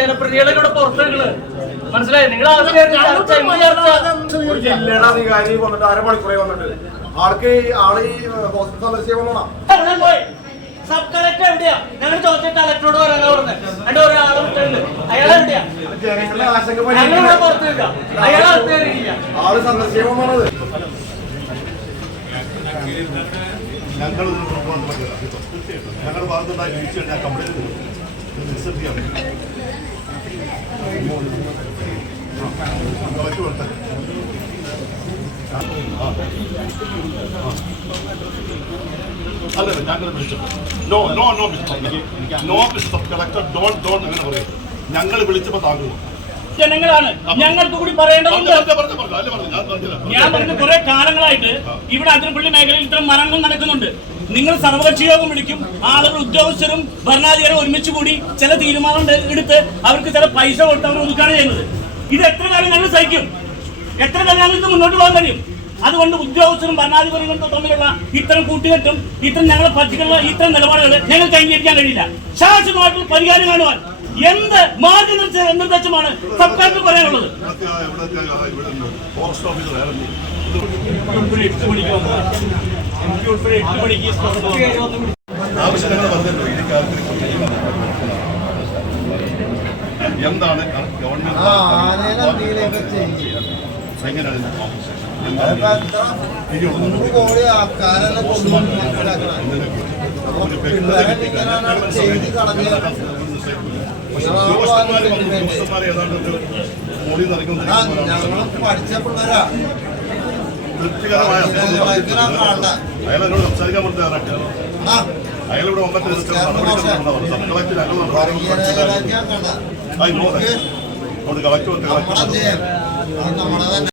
ജനപ്രതിനിധികളെ പുറത്തു നിങ്ങൾ മനസ്സിലായി? നിങ്ങൾ ആദ്യം ചർച്ച എന്ത് ചർച്ച ഒരു ജില്ലയുടെ അധികാരി വന്നിട്ട് അരമണിക്കൂറേ വന്നിട്ട്. ആൾക്ക് ഈ ആൾ ഈ ഹോസ്പിറ്റൽ സന്ദർശിക്കാൻ വന്നോണാ അവിടെ സബ് കളക്ടർ എവിടെയാ? ഞങ്ങൾ ചോദിച്ച കളക്ടറോട് പറയാനാ പറഞ്ഞത് എന്റെ ഒരാളെ വിട്ടുണ്ട് അയാളെ എവിടെയാ? ജനങ്ങളുടെ ആശങ്ക പരിഹരിക്കാൻ പുറത്ത് നിൽക്കാം അയാൾ അകത്ത് കയറിയില്ല ആൾ സന്ദർശിക്കാൻ വന്നത് ഞങ്ങൾ ഞങ്ങളുടെ ഭാഗത്തുണ്ടായി വീഴ്ച ഞാൻ കംപ്ലൈന്റ് റിസൾട്ട് ഞങ്ങൾ വിളിച്ചു. No no no mister. No mister. Don't don't അങ്ങനെ പറയും. ഞങ്ങൾ വിളിച്ചപ്പോൾ താങ്കൾ ജനങ്ങളാണ്. ഞങ്ങൾക്ക് കൂടി പറയേണ്ടതുണ്ട്. ഞാൻ പറഞ്ഞു കുറെ കാലങ്ങളായിട്ട് ഇവിടെ അതിരപ്പള്ളി മേഖലയിൽ ഇത്തരം മരണങ്ങൾ നടക്കുന്നുണ്ട്. നിങ്ങൾ സർവകക്ഷി യോഗം വിളിക്കും. ആളുകൾ ഉദ്യോഗസ്ഥരും ഭരണാധികാരും ഒരുമിച്ച് കൂടി ചില തീരുമാനം എടുത്ത് അവർക്ക് ചില പൈസ കൊടുത്ത് അവർ ഒതുക്കാണ് ചെയ്യുന്നത്. ഇത് എത്ര കാലം ഞങ്ങൾ സഹിക്കും? എത്ര കാലം ഞങ്ങൾക്ക് മുന്നോട്ട് പോകാൻ കഴിയും? അതുകൊണ്ട് ഉദ്യോഗസ്ഥരും ഭരണാധികാരികളും തമ്മിലുള്ള ഇത്തരം കൂട്ടുകെട്ടും ഇത്തരം ഞങ്ങളെ പറ്റിക്കുന്ന ഇത്തരം നിലപാടുകൾ ഞങ്ങൾക്ക് അംഗീകരിക്കാൻ കഴിയില്ല. ശാശ്വതമായിട്ടുള്ള പരിഹാരം കാണുവാൻ എന്ത് മാർഗനിർദ്ദേശ നിർദ്ദേശമാണ് സർക്കാരിന് പറയാനുള്ളത്. ആവശ്യങ്ങൾ എന്താണ്? ഗവൺമെന്റ് എങ്ങനെയാണ് കോടി ആൾക്കാരെല്ലാം കൊന്നു മനസ്സിലാക്കണം പിള്ളേരെ ചെയ്ത് നിറയ്ക്കുന്ന ഞങ്ങൾ പഠിച്ച പിള്ളേരാ തൃപ്തികരമായ. അയാൾ എന്നോട് സംസാരിക്കാൻ ആ അയാൾ ഇവിടെ സബ് കളക്ടർ ഞങ്ങൾ കളക്ടർ കളക്ടർ